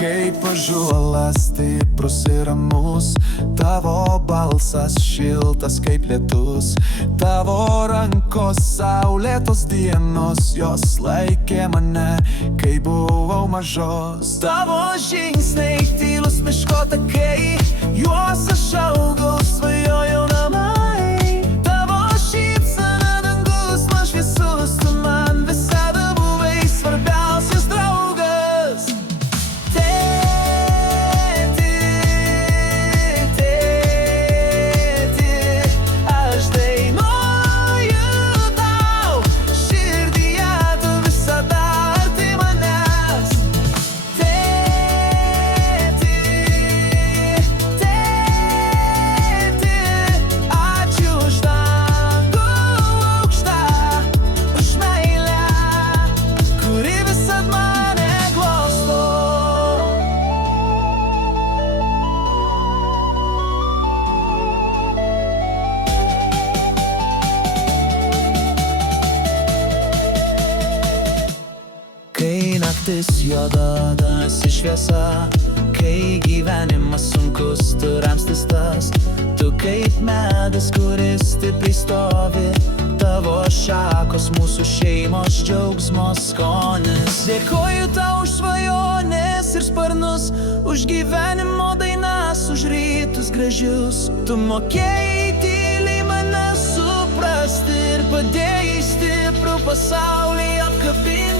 Kaip ąžuolas stiprus ir ramus, tavo balsas šiltas kaip lietus, tavo rankos saulėtos dienos, jos laikė mane, kai buvau mažos. Tavo žingsniai tylus miško takai, juos aš augau, svajojau namai. Tavo šypsena dangus man šviesus, tu man visada buvai svarbiausias draugas. Kai naktis juoda, tamsi šviesa, kai gyvenimas sunkus, tu ramstis tas. Tu kaip medis, kuris stipriai stovi, tavo šakos mūsų šeimos džiaugsmo skonis. Dėkoju tau už svajones ir sparnus, už gyvenimo dainas, už rytus gražius. Tu mokėjai tyliai mane suprasti ir padėjai stiprų pasaulį apkabinti.